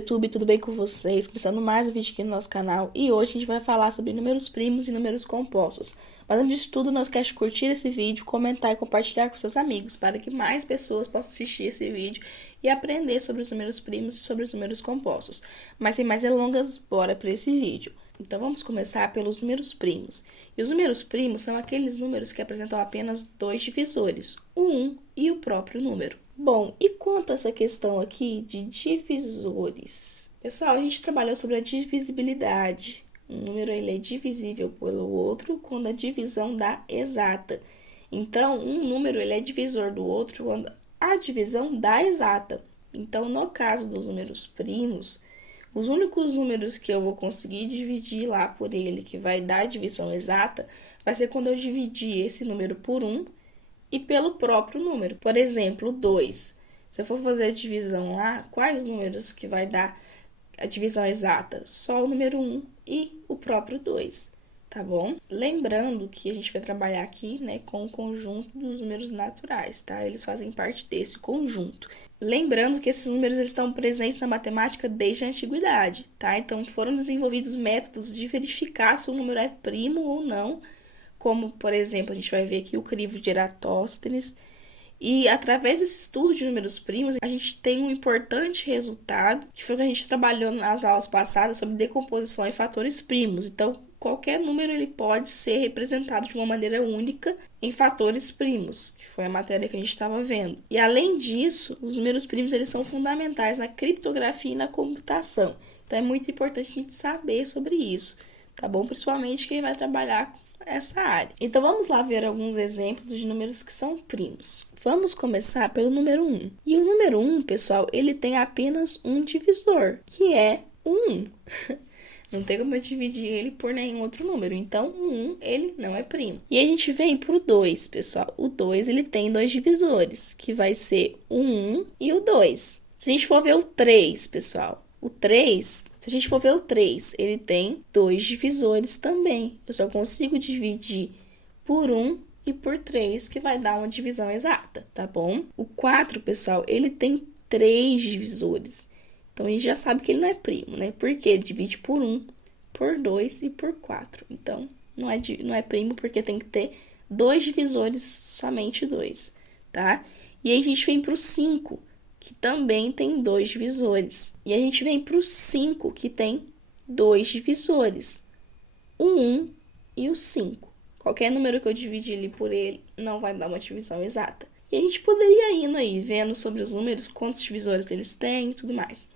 YouTube, tudo bem com vocês? Começando mais um vídeo aqui no nosso canal e hoje a gente vai falar sobre números primos e números compostos. Mas antes de tudo, não esquece de curtir esse vídeo, comentar e compartilhar com seus amigos para que mais pessoas possam assistir esse vídeo e aprender sobre os números primos e sobre os números compostos. Mas sem mais delongas, bora para esse vídeo. Então vamos começar pelos números primos. E os números primos são aqueles números que apresentam apenas dois divisores, o 1 e o próprio número. Bom, e quanto a essa questão aqui de divisores? Pessoal, a gente trabalhou sobre a divisibilidade. Um número ele é divisível pelo outro quando a divisão dá exata. Então, um número ele é divisor do outro quando a divisão dá exata. Então, no caso dos números primos, os únicos números que eu vou conseguir dividir lá por ele, que vai dar a divisão exata, vai ser quando eu dividir esse número por 1 e pelo próprio número. Por exemplo, 2. Se eu for fazer a divisão lá, quais números que vai dar a divisão exata? Só o número 1 e o próprio 2, tá bom? Lembrando que a gente vai trabalhar aqui, né, com o conjunto dos números naturais, tá? Eles fazem parte desse conjunto. Lembrando que esses números eles estão presentes na matemática desde a antiguidade, tá? Então, foram desenvolvidos métodos de verificar se o número é primo ou não, como, por exemplo, a gente vai ver aqui o crivo de Eratóstenes. E através desse estudo de números primos, a gente tem um importante resultado, que foi o que a gente trabalhou nas aulas passadas sobre decomposição em fatores primos. Então, qualquer número ele pode ser representado de uma maneira única em fatores primos, que foi a matéria que a gente estava vendo. E além disso, os números primos eles são fundamentais na criptografia e na computação. Então, é muito importante a gente saber sobre isso, tá bom? Principalmente quem vai trabalhar com essa área. Então, vamos lá ver alguns exemplos de números que são primos. Vamos começar pelo número 1. E o número 1, pessoal, ele tem apenas um divisor, que é o 1. Não tem como eu dividir ele por nenhum outro número. Então, o 1, ele não é primo. E a gente vem pro 2, pessoal. O 2, ele tem dois divisores, que vai ser o 1 e o 2. Se a gente for ver o 3, pessoal, o 3, se a gente for ver o 3, ele tem dois divisores também. Eu só consigo dividir por 1 e por 3, que vai dar uma divisão exata, tá bom? O 4, pessoal, ele tem três divisores. Então, a gente já sabe que ele não é primo, né? Porque ele divide por 1, por 2 e por 4. Então, não é primo porque tem que ter dois divisores, somente dois, tá? E aí, a gente vem para o 5, que também tem dois divisores. E a gente vem para o 5, que tem dois divisores, o 1 e o 5. Qualquer número que eu dividir ali por ele não vai dar uma divisão exata. E a gente poderia ir indo aí, vendo sobre os números, quantos divisores eles têm e tudo mais.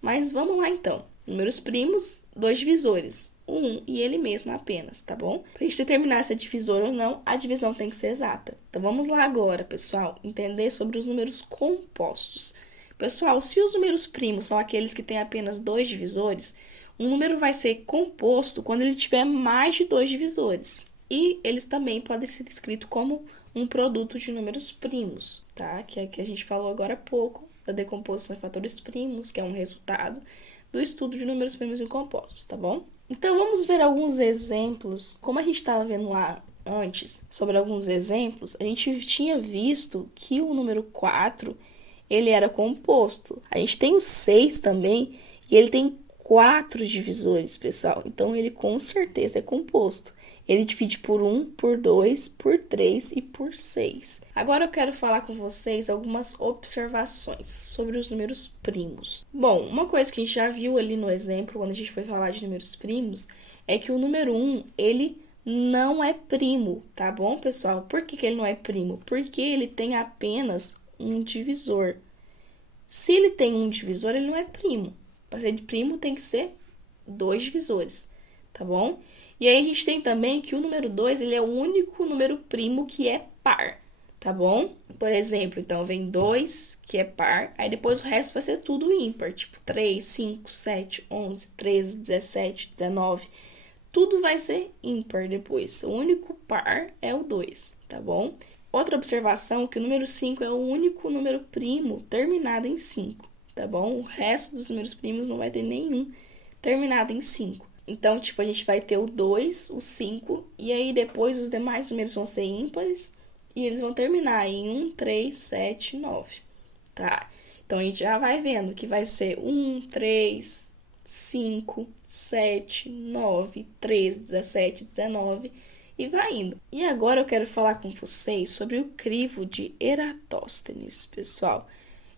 Mas vamos lá então. Números primos, dois divisores, o 1 e ele mesmo apenas, tá bom? Para a gente determinar se é divisor ou não, a divisão tem que ser exata. Então vamos lá agora, pessoal, entender sobre os números compostos. Pessoal, se os números primos são aqueles que têm apenas dois divisores, um número vai ser composto quando ele tiver mais de dois divisores. E eles também podem ser escritos como um produto de números primos, tá? Que é o que a gente falou agora há pouco, da decomposição em fatores primos, que é um resultado do estudo de números primos e compostos, tá bom? Então, vamos ver alguns exemplos. Como a gente estava vendo lá antes, sobre alguns exemplos, a gente tinha visto que o número 4, ele era composto. A gente tem o 6 também, e ele tem 4 divisores, pessoal. Então, ele com certeza é composto. Ele divide por 1, por 2, por 3 e por 6. Agora eu quero falar com vocês algumas observações sobre os números primos. Bom, uma coisa que a gente já viu ali no exemplo, quando a gente foi falar de números primos, é que o número 1, ele não é primo, tá bom, pessoal? Por que ele não é primo? Porque ele tem apenas um divisor. Se ele tem um divisor, ele não é primo. Para ser de primo, tem que ser dois divisores, tá bom? E aí, a gente tem também que o número 2, ele é o único número primo que é par, tá bom? Por exemplo, então, vem 2, que é par, aí depois o resto vai ser tudo ímpar, tipo 3, 5, 7, 11, 13, 17, 19, tudo vai ser ímpar depois. O único par é o 2, tá bom? Outra observação é que o número 5 é o único número primo terminado em 5, tá bom? O resto dos números primos não vai ter nenhum terminado em 5. Então, tipo, a gente vai ter o 2, o 5, e aí depois os demais números vão ser ímpares, e eles vão terminar em 1, 3, 7, 9, tá? Então, a gente já vai vendo que vai ser 1, 3, 5, 7, 9, 13, 17, 19 e vai indo. E agora eu quero falar com vocês sobre o crivo de Eratóstenes, pessoal.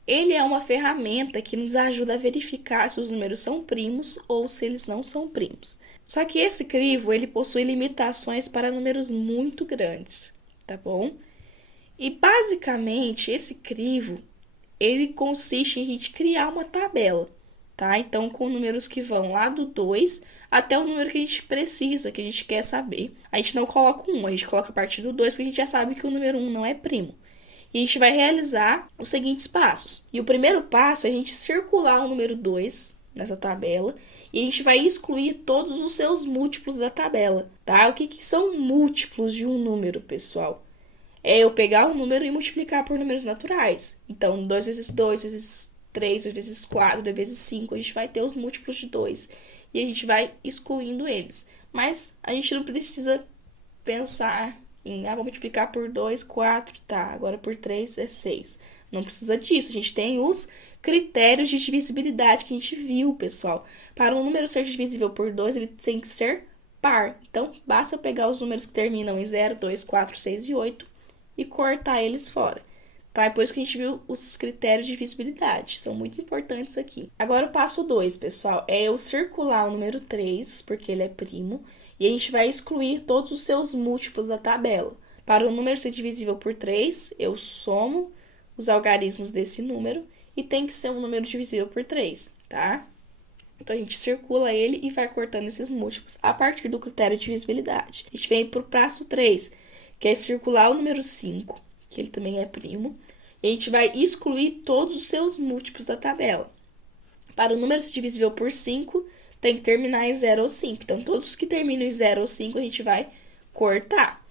Ele é uma ferramenta que nos ajuda a verificar se os números são primos ou se eles não são primos. Só que esse crivo, ele possui limitações para números muito grandes, tá bom? E basicamente, esse crivo, ele consiste em a gente criar uma tabela, tá? Então, com números que vão lá do 2 até o número que a gente precisa, que a gente quer saber. A gente não coloca o 1, a gente coloca a partir do 2, porque a gente já sabe que o número 1 não é primo. E a gente vai realizar os seguintes passos. E o primeiro passo é a gente circular o número 2 nessa tabela e a gente vai excluir todos os seus múltiplos da tabela, tá? O que são múltiplos de um número, pessoal? É eu pegar o número e multiplicar por números naturais. Então, 2 vezes 2 vezes 3 vezes 4 vezes 5, a gente vai ter os múltiplos de 2 e a gente vai excluindo eles. Mas a gente não precisa pensar vou multiplicar por 2, 4, tá, agora por 3 é 6. Não precisa disso, a gente tem os critérios de divisibilidade que a gente viu, pessoal. Para um número ser divisível por 2, ele tem que ser par. Então, basta eu pegar os números que terminam em 0, 2, 4, 6 e 8 e cortar eles fora. Tá? É por isso que a gente viu os critérios de divisibilidade, são muito importantes aqui. Agora o passo 2, pessoal, é eu circular o número 3, porque ele é primo, e a gente vai excluir todos os seus múltiplos da tabela. Para o número ser divisível por 3, eu somo os algarismos desse número e tem que ser um número divisível por 3, tá? Então, a gente circula ele e vai cortando esses múltiplos a partir do critério de divisibilidade. A gente vem para o passo 3, que é circular o número 5, que ele também é primo, e a gente vai excluir todos os seus múltiplos da tabela. Para o número ser divisível por 5, tem que terminar em 0 ou 5. Então, todos que terminam em 0 ou 5, a gente vai cortar.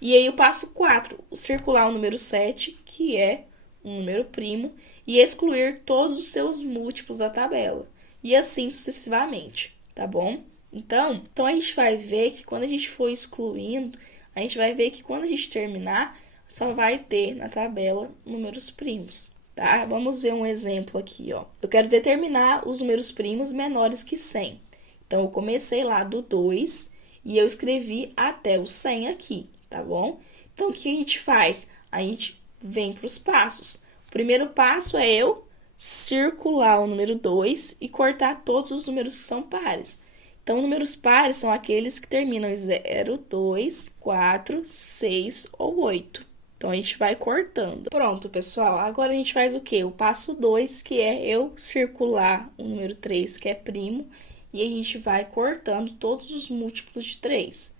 E aí, o passo 4, circular o número 7, que é um número primo, e excluir todos os seus múltiplos da tabela. E assim sucessivamente, tá bom? Então a gente vai ver que quando a gente for excluindo, a gente vai ver que quando a gente terminar, só vai ter na tabela números primos, tá? Vamos ver um exemplo aqui, ó. Eu quero determinar os números primos menores que 100. Então, eu comecei lá do 2 e eu escrevi até o 100 aqui, tá bom? Então, o que a gente faz? A gente vem para os passos. O primeiro passo é eu circular o número 2 e cortar todos os números que são pares. Então, números pares são aqueles que terminam em 0, 2, 4, 6 ou 8. Então, a gente vai cortando. Pronto, pessoal. Agora, a gente faz o quê? O passo 2, que é eu circular o número 3, que é primo, e a gente vai cortando todos os múltiplos de 3.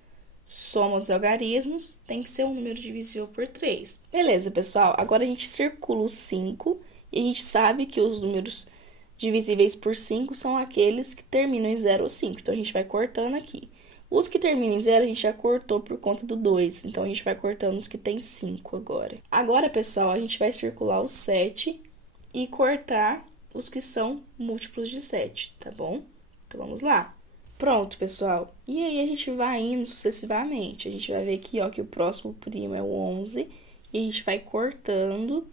Soma os algarismos, tem que ser um número divisível por 3. Beleza, pessoal. Agora, a gente circula o 5, e a gente sabe que os números divisíveis por 5 são aqueles que terminam em 0 ou 5. Então, a gente vai cortando aqui. Os que terminam em 0, a gente já cortou por conta do 2. Então, a gente vai cortando os que tem 5 agora. Agora, pessoal, a gente vai circular o 7 e cortar os que são múltiplos de 7, tá bom? Então, vamos lá. Pronto, pessoal. E aí, a gente vai indo sucessivamente. A gente vai ver aqui, ó, que o próximo primo é o 11. E a gente vai cortando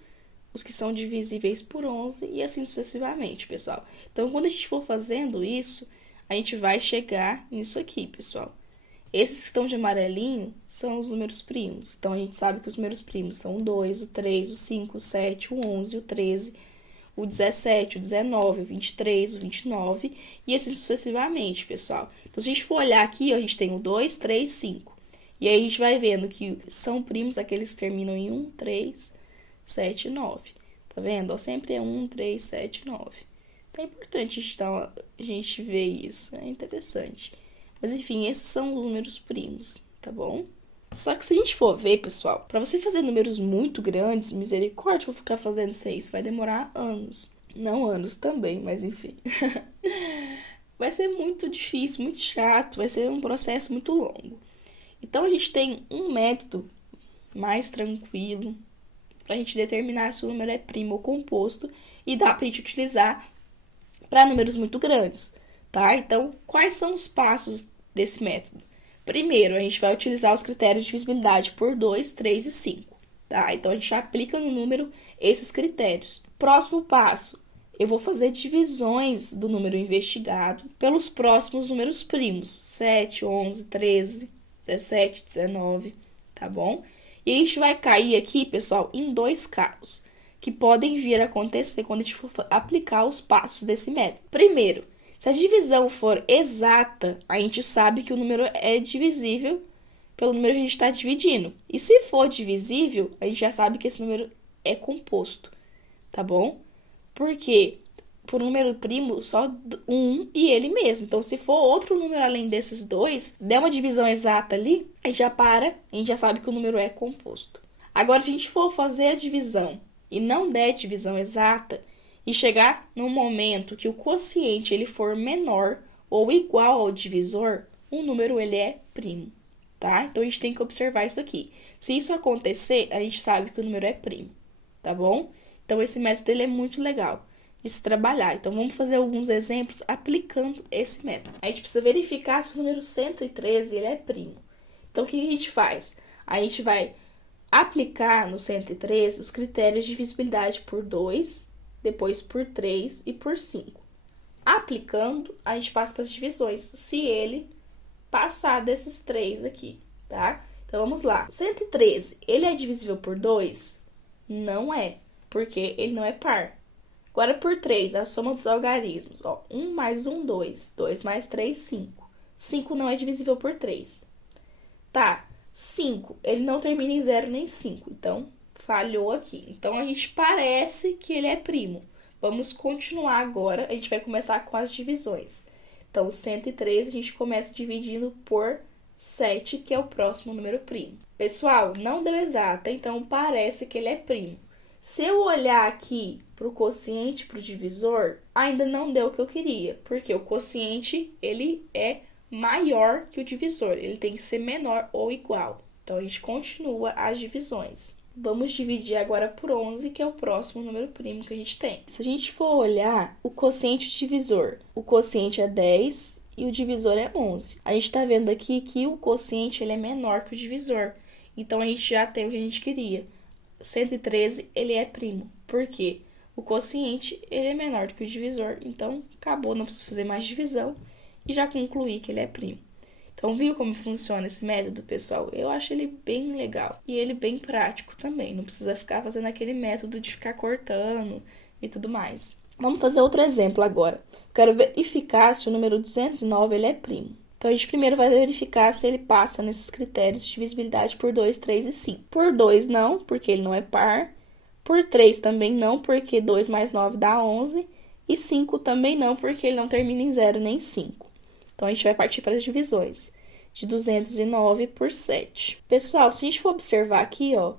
os que são divisíveis por 11 e assim sucessivamente, pessoal. Então, quando a gente for fazendo isso, a gente vai chegar nisso aqui, pessoal. Esses que estão de amarelinho são os números primos. Então, a gente sabe que os números primos são o 2, o 3, o 5, o 7, o 11, o 13, o 17, o 19, o 23, o 29 e assim sucessivamente, pessoal. Então, se a gente for olhar aqui, ó, a gente tem o 2, 3, 5. E aí, a gente vai vendo que são primos aqueles que terminam em 1, 3, 7 e 9. Tá vendo? Ó, sempre é 1, 3, 7 e 9. Então, é importante a gente ver isso, é interessante. Mas, enfim, esses são os números primos, tá bom? Só que se a gente for ver, pessoal, para você fazer números muito grandes, misericórdia, vou ficar fazendo isso aí, vai demorar anos. Não anos também, mas enfim. Vai ser muito difícil, muito chato, vai ser um processo muito longo. Então, a gente tem um método mais tranquilo para a gente determinar se o número é primo ou composto e dá para a gente utilizar para números muito grandes, tá? Então, quais são os passos desse método? Primeiro, a gente vai utilizar os critérios de divisibilidade por 2, 3 e 5, tá? Então, a gente aplica no número esses critérios. Próximo passo, eu vou fazer divisões do número investigado pelos próximos números primos, 7, 11, 13, 17, 19, tá bom? E a gente vai cair aqui, pessoal, em dois casos que podem vir a acontecer quando a gente for aplicar os passos desse método. Primeiro, se a divisão for exata, a gente sabe que o número é divisível pelo número que a gente está dividindo. E se for divisível, a gente já sabe que esse número é composto, tá bom? Porque por número primo, só um e ele mesmo. Então, se for outro número além desses dois, der uma divisão exata ali, a gente já para, a gente já sabe que o número é composto. Agora, se a gente for fazer a divisão e não der divisão exata, e chegar num momento que o quociente ele for menor ou igual ao divisor, o número ele é primo, tá? Então, a gente tem que observar isso aqui. Se isso acontecer, a gente sabe que o número é primo, tá bom? Então, esse método ele é muito legal de se trabalhar. Então, vamos fazer alguns exemplos aplicando esse método. A gente precisa verificar se o número 113 ele é primo. Então, o que a gente faz? A gente vai aplicar no 113 os critérios de divisibilidade por 2, depois por 3 e por 5. Aplicando, a gente passa para as divisões, se ele passar desses três aqui, tá? Então, vamos lá. 113, ele é divisível por 2? Não é, porque ele não é par. Agora, por 3, a soma dos algarismos. Ó, 1 mais 1, 2. 2 mais 3, 5. 5 não é divisível por 3. Tá, 5, ele não termina em 0 nem 5. Então, falhou aqui. Então, a gente parece que ele é primo. Vamos continuar agora. A gente vai começar com as divisões. Então, 113 a gente começa dividindo por 7, que é o próximo número primo. Pessoal, não deu exata, então parece que ele é primo. Se eu olhar aqui para o quociente, para o divisor, ainda não deu o que eu queria, porque o quociente ele é maior que o divisor, ele tem que ser menor ou igual. Então, a gente continua as divisões. Vamos dividir agora por 11, que é o próximo número primo que a gente tem. Se a gente for olhar o quociente e o divisor, o quociente é 10 e o divisor é 11. A gente está vendo aqui que o quociente ele é menor que o divisor, então a gente já tem o que a gente queria. 113, ele é primo. Por quê? O quociente, ele é menor do que o divisor. Então, acabou, não preciso fazer mais divisão. E já concluí que ele é primo. Então, viu como funciona esse método, pessoal? Eu acho ele bem legal. E ele bem prático também. Não precisa ficar fazendo aquele método de ficar cortando e tudo mais. Vamos fazer outro exemplo agora. Quero verificar se o número 209, ele é primo. Então, a gente primeiro vai verificar se ele passa nesses critérios de divisibilidade por 2, 3 e 5. Por 2 não, porque ele não é par. Por 3 também não, porque 2 mais 9 dá 11. E 5 também não, porque ele não termina em 0 nem 5. Então, a gente vai partir para as divisões. De 209 por 7. Pessoal, se a gente for observar aqui, ó,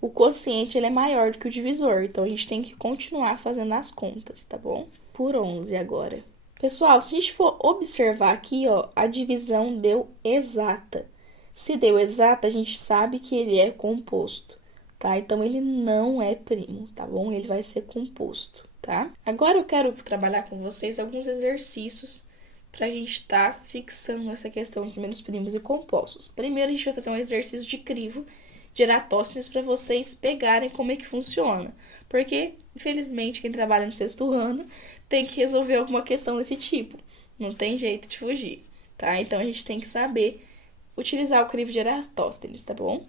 o quociente ele é maior do que o divisor. Então, a gente tem que continuar fazendo as contas, tá bom? Por 11 agora. Pessoal, se a gente for observar aqui, ó, a divisão deu exata. Se deu exata, a gente sabe que ele é composto, tá? Então, ele não é primo, tá bom? Ele vai ser composto, tá? Agora, eu quero trabalhar com vocês alguns exercícios para a gente estar fixando essa questão de números primos e compostos. Primeiro, a gente vai fazer um exercício de crivo de Eratóstenes para vocês pegarem como é que funciona. Porque, infelizmente, quem trabalha no sexto ano tem que resolver alguma questão desse tipo. Não tem jeito de fugir, tá? Então, a gente tem que saber utilizar o crivo de Eratóstenes, tá bom?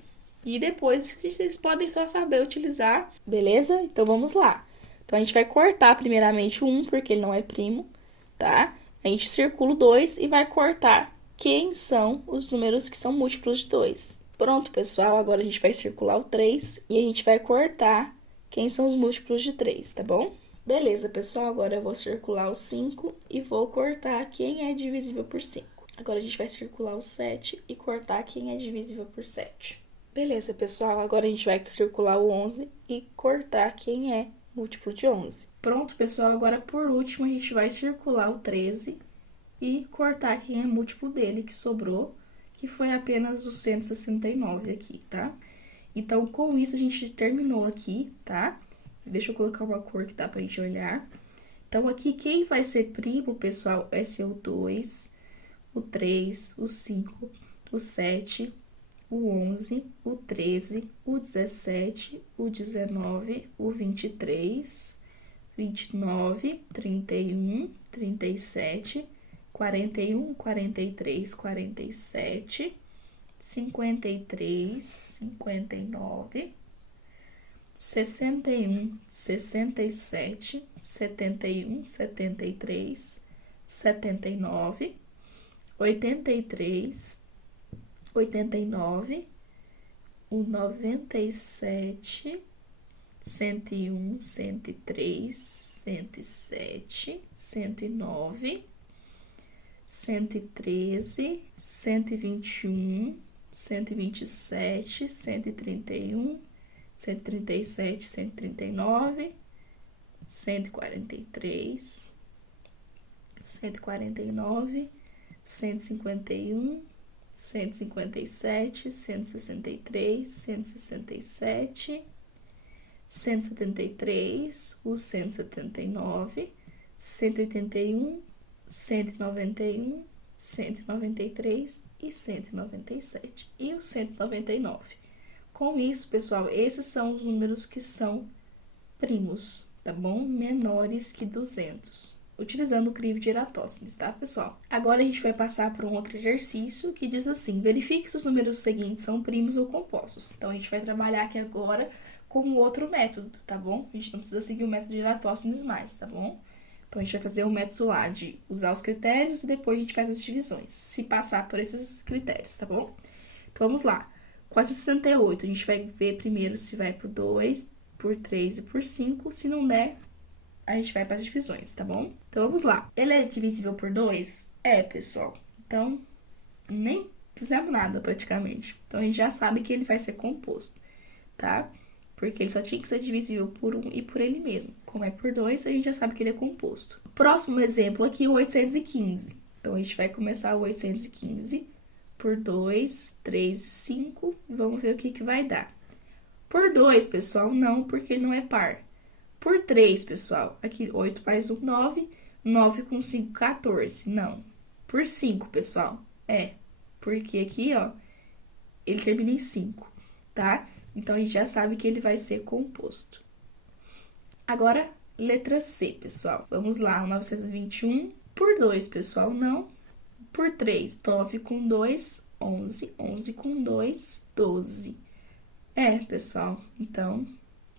E depois, vocês podem só saber utilizar, beleza? Então, vamos lá. Então, a gente vai cortar primeiramente o 1, porque ele não é primo, tá? A gente circula o 2 e vai cortar quem são os números que são múltiplos de 2. Pronto, pessoal, agora a gente vai circular o 3 e a gente vai cortar quem são os múltiplos de 3, tá bom? Beleza, pessoal, agora eu vou circular o 5 e vou cortar quem é divisível por 5. Agora a gente vai circular o 7 e cortar quem é divisível por 7. Beleza, pessoal, agora a gente vai circular o 11 e cortar quem é múltiplo de 11. Pronto, pessoal, agora por último a gente vai circular o 13 e cortar quem é múltiplo dele, que sobrou, que foi apenas o 169 aqui, tá? Então, com isso, a gente terminou aqui, tá? Deixa eu colocar uma cor que dá pra gente olhar. Então, aqui, quem vai ser primo, pessoal, vai ser o 2, o 3, o 5, o 7, o 11, o 13, o 17, o 19, o 23, 29, 31, 37, 41, 43, 47, 53, 59, 61, 67, 71, 73, 79, 83, 89, o 97, 101, 103, 107, 109, 113, 121, 127, 131, 137, 139, 143, 149, 151, 157, 163, 167, 173, o 179, 181, 191, 193 e 197 e o 199. Com isso, pessoal, esses são os números que são primos, tá bom? Menores que 200, utilizando o crivo de Eratosthenes, tá, pessoal? Agora a gente vai passar para um outro exercício que diz assim: verifique se os números seguintes são primos ou compostos. Então, a gente vai trabalhar aqui agora com um outro método, tá bom? A gente não precisa seguir o método de Eratosthenes mais, tá bom? Então, a gente vai fazer o método lá de usar os critérios e depois a gente faz as divisões, se passar por esses critérios, tá bom? Então, vamos lá. 468, a gente vai ver primeiro se vai por 2, por 3 e por 5. Se não der, a gente vai para as divisões, tá bom? Então, vamos lá. Ele é divisível por 2? É, pessoal. Então, nem fizemos nada praticamente. Então, a gente já sabe que ele vai ser composto, tá? Porque ele só tinha que ser divisível por 1 e por ele mesmo. Como é por 2, a gente já sabe que ele é composto. Próximo exemplo aqui, o 815. Então, a gente vai começar o 815 por 2, 3 e 5. E vamos ver o que vai dar. Por 2, pessoal, não, porque ele não é par. Por 3, pessoal, aqui 8 mais 1, 9. 9 com 5, 14. Não. Por 5, pessoal, porque aqui, ó, ele termina em 5, tá? Então, a gente já sabe que ele vai ser composto. Agora, letra C, pessoal. Vamos lá, o 921. Por 2, pessoal, não. Por 3, 9 com 2, 11. 11 com 2, 12. Pessoal, então,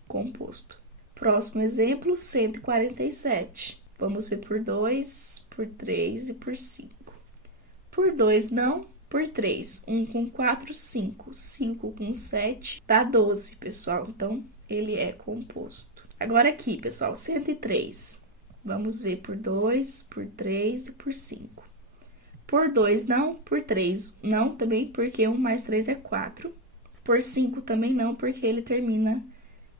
composto. Próximo exemplo, 147. Vamos ver por 2, por 3 e por 5. Por 2, não. Por 3, 1 com 4, 5. 5 com 7, dá 12, pessoal. Então, ele é composto. Agora aqui, pessoal, 103. Vamos ver por 2, por 3 e por 5. Por 2, não. Por 3, não também, porque 1 mais 3 é 4. Por 5 também não, porque ele termina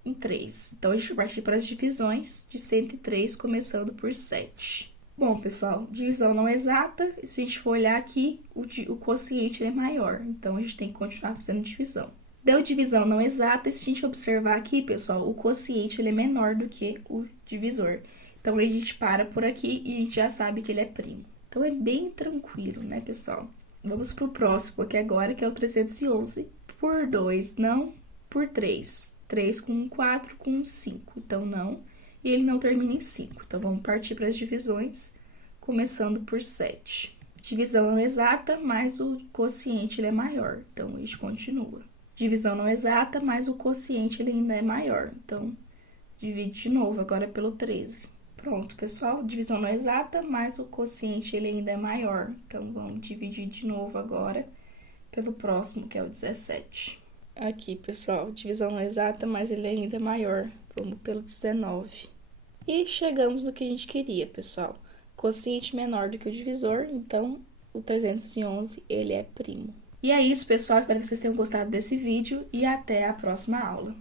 em 3. Então, a gente vai partir para as divisões de 103, começando por 7. Bom, pessoal, divisão não exata, se a gente for olhar aqui, o quociente é maior, então a gente tem que continuar fazendo divisão. Deu divisão não exata, se a gente observar aqui, pessoal, o quociente ele é menor do que o divisor. Então, a gente para por aqui e a gente já sabe que ele é primo. Então, é bem tranquilo, né, pessoal? Vamos pro próximo aqui agora, que é o 311. Por 2, não. Por 3. 3 com 4 com 5, então não. E ele não termina em 5. Então, vamos partir para as divisões, começando por 7. Divisão não exata, mas o quociente ele é maior. Então, a gente continua. Divisão não exata, mas o quociente ele ainda é maior. Então, divide de novo, agora pelo 13. Pronto, pessoal. Divisão não exata, mas o quociente ele ainda é maior. Então, vamos dividir de novo agora pelo próximo, que é o 17. Aqui, pessoal, divisão não exata, mas ele ainda é maior. Vamos pelo 19. E chegamos no que a gente queria, pessoal. Quociente menor do que o divisor, então o 311, ele é primo. E é isso, pessoal. Espero que vocês tenham gostado desse vídeo e até a próxima aula.